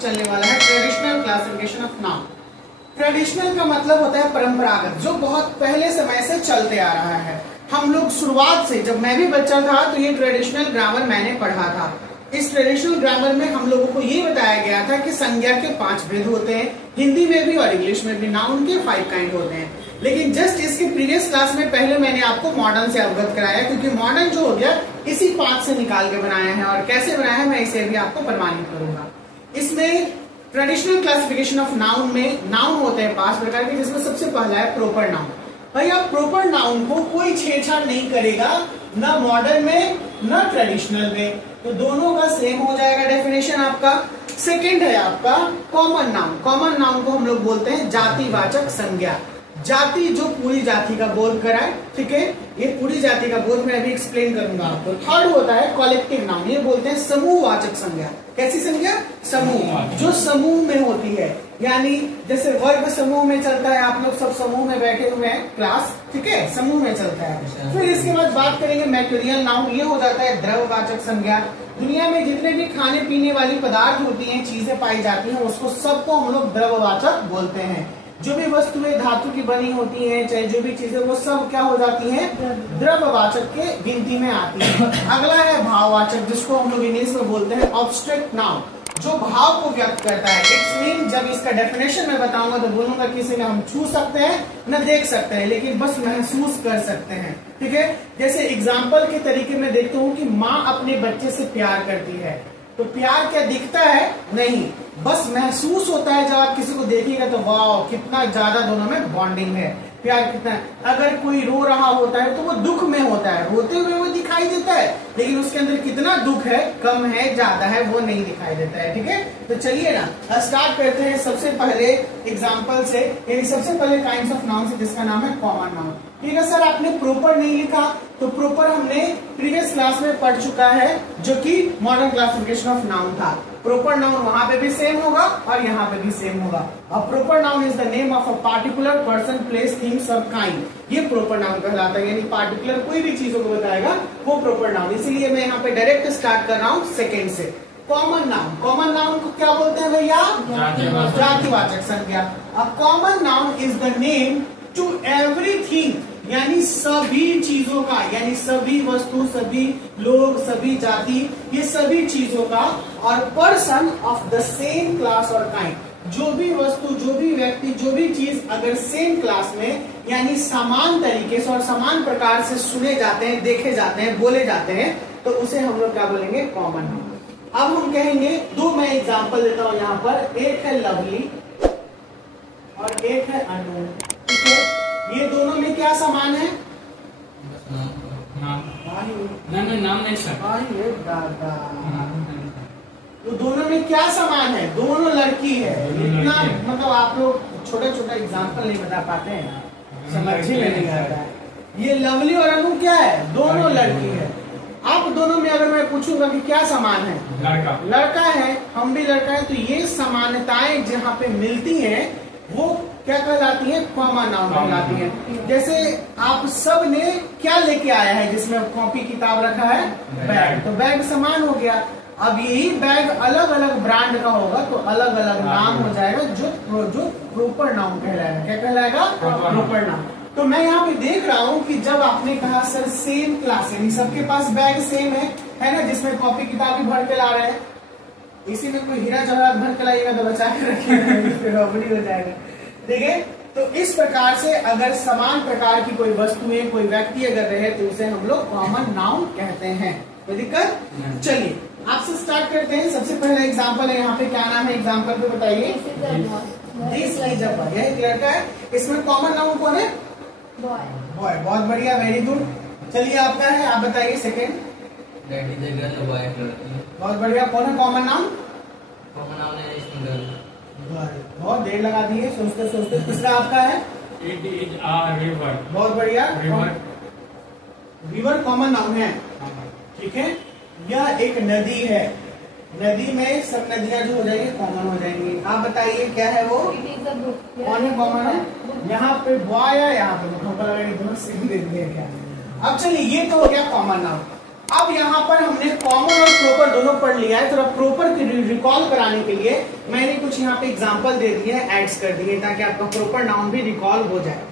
चलने वाला है traditional classification of noun. Traditional का मतलब होता है परंपरागत, जो बहुत पहले समय से चलते आ रहा है। हम लोग शुरुआत से, जब मैं भी बच्चा था तो ये ट्रेडिशनल ग्रामर मैंने पढ़ा था। इस ट्रेडिशनल ग्रामर में हम लोगों को ये बताया गया था कि संज्ञा के 5 भेद होते हैं, हिंदी में भी और इंग्लिश में भी नाउन के 5 काइंड होते हैं। लेकिन जस्ट इसके प्रीवियस क्लास में पहले मैंने आपको मॉडर्न से अवगत कराया, क्योंकि मॉडर्न जो हो गया इसी 5 से निकाल के बनाया है, और कैसे बनाया है मैं इसे भी आपको प्रमाणित करूंगा। इसमें ट्रेडिशनल क्लासिफिकेशन ऑफ नाउन में नाउन होते हैं 5 प्रकार के, जिसमें सबसे पहला है प्रोपर नाउन। भाई आप प्रोपर नाउन को कोई छेड़छाड़ नहीं करेगा, ना मॉडर्न में ना ट्रेडिशनल में, तो दोनों का सेम हो जाएगा डेफिनेशन आपका। सेकंड है आपका कॉमन नाउन। कॉमन नाउन को हम लोग बोलते हैं जातिवाचक संज्ञा। जाति जो पूरी जाति का बोध कराए, ठीक है, ये पूरी जाति का बोध मैं अभी एक्सप्लेन करूंगा आपको। थर्ड होता है कॉलेक्टिव नाउन, ये बोलते हैं समूहवाचक संज्ञा। कैसी संज्ञा? समूह, जो समूह में होती है, यानी जैसे वर्ग समूह में चलता है, आप लोग सब समूह में बैठे हुए हैं क्लास, ठीक है, समूह में चलता है। फिर इसके बाद बात करेंगे मैटेरियल नाउन, ये हो जाता है द्रव्यवाचक संज्ञा। दुनिया में जितने भी खाने पीने वाली पदार्थ होती हैं, चीजें पाई जाती हैं, उसको सबको हम लोग द्रव्यवाचक बोलते हैं। जो भी वस्तुएं धातु की बनी होती हैं, चाहे जो भी चीजें, वो सब क्या हो जाती हैं? द्रव्यवाचक के गिनती में आती है। अगला है भाववाचक, जिसको हम लोग इंग्लिश में बोलते हैं ऑब्स्ट्रैक्ट नाउन, जो भाव को व्यक्त करता है। इट्स मीन जब इसका डेफिनेशन मैं बताऊंगा तो बोलूंगा किसी ने हम छू सकते हैं न देख सकते हैं, लेकिन बस महसूस कर सकते हैं, ठीक है। जैसे एग्जाम्पल के तरीके में देखता हूँ कि माँ अपने बच्चे से प्यार करती है, तो प्यार क्या दिखता है? नहीं, बस महसूस होता है। जब आप किसी को देखिएगा तो वाह कितना ज्यादा दोनों में बॉन्डिंग है, प्यार कितना है। अगर कोई रो रहा होता है तो वो दुख में होता है, रोते हुए वो दिखाई देता है, लेकिन उसके अंदर कितना दुख है, कम है ज्यादा है, वो नहीं दिखाई देता है, ठीक है। तो चलिए ना स्टार्ट करते हैं सबसे पहले एग्जाम्पल से, यानी सबसे पहले काइंड्स ऑफ नाउन से, जिसका नाम है कॉमन नाउन। ठीक है सर, आपने प्रॉपर नहीं लिखा, तो प्रॉपर हमने प्रीवियस क्लास में पढ़ चुका है, जो कि मॉडर्न क्लासिफिकेशन ऑफ नाउन था। प्रॉपर नाउन वहां पे भी सेम होगा और यहाँ पे भी सेम होगा। अब proper noun is the name of a particular person, place, things और काइंड, ये प्रॉपर नाउन कहलाता है, यानी पार्टिकुलर कोई भी चीजों को बताएगा वो प्रॉपर नाउन। इसीलिए मैं यहाँ पे डायरेक्ट स्टार्ट कर रहा हूँ सेकेंड से। कॉमन नाउन, कॉमन नाउन को क्या बोलते हैं भैया? जातिवाचक संज्ञा। A common noun is the name to everything, यानी सभी चीजों का, यानी सभी वस्तु, सभी लोग, सभी जाति, ये सभी चीजों का, और person of the same class और काइंड, जो भी वस्तु, जो भी व्यक्ति, जो भी चीज अगर सेम क्लास में, यानी समान तरीके से और समान प्रकार से सुने जाते हैं, देखे जाते हैं, बोले जाते हैं, तो उसे हम लोग क्या बोलेंगे? Common noun. अब हम कहेंगे, दो मैं एग्जाम्पल देता हूं यहाँ पर, एक है लवली और एक है अननोन, ठीक है। ये दोनों में क्या समान है? नाम नहीं सर, दादा, तो दोनों में क्या समान है? दोनों लड़की है। इतना मतलब आप लोग छोटा छोटा एग्जाम्पल नहीं बता पाते हैं, समझ में नहीं आता है। ये लवली और अनु क्या है? दोनों लड़की है। आप दोनों में अगर मैं पूछूंगा कि क्या समान है? लड़का है, हम भी लड़का है, तो ये समानताएं जहाँ पे मिलती हैं वो क्या कहलाती है? कॉमन नाउन कहलाती है। जैसे आप सब ने क्या लेके आया है, जिसमें कॉपी किताब रखा है? बैग, तो बैग समान हो गया। अब यही बैग अलग अलग ब्रांड का होगा तो अलग अलग नाम हो जाएगा, जो प्रॉपर नाउन कहलाएगा। क्या कहलाएगा? Proper noun. तो मैं यहाँ पे देख रहा हूँ कि जब आपने कहा सर सेम क्लास, यानी सबके पास बैग सेम है ना, जिसमें कॉपी किताब भी भर के ला रहे हैं, इसी में कोई हीरा जवाहरात भर के लाइएगा तो बचा के रखिएगा, हो जाएगा, ठीक है। तो इस प्रकार से अगर समान प्रकार की कोई वस्तुएं, कोई व्यक्ति अगर रहे तो उसे हम लोग कॉमन नाउन कहते हैं। कोई दिक्कत? चलिए आपसे स्टार्ट करते हैं। सबसे पहला एग्जांपल है यहाँ पे, क्या नाम है एग्जांपल पे बताइए? दिस इज अ बॉय, एक लड़का है। इसमें कॉमन नाउन कौन है? बॉय। बॉय, बहुत बढ़िया, वेरी गुड। चलिए आपका है, आप बताइए सेकेंड। बहुत बढ़िया, कौन है कॉमन नाउन? कॉमन नाउन है इसमें गर्ल। बहुत देर लगा दी है सोचते सोचते। तीसरा आपका है? It is a river. बहुत बढ़िया, रिवर। रिवर कॉमन नाउन है, ठीक है। यह एक नदी है, नदी में सब नदियां जो हो जाएंगी कॉमन हो जाएंगी। आप बताइए क्या है वो? कौन है कॉमन है? यहाँ पे बॉय है, यहाँ पे दोनों सेम दे दिए क्या? अब चलिए, ये तो हो गया कॉमन नाउन। अब यहाँ पर हमने कॉमन और प्रॉपर दोनों पढ़ लिया है, थोड़ा प्रॉपर रिकॉल कराने के लिए मैंने कुछ यहाँ पे एग्जांपल दे दिए, एड्स कर दिए, ताकि आपका प्रॉपर नाउन भी रिकॉल हो जाए।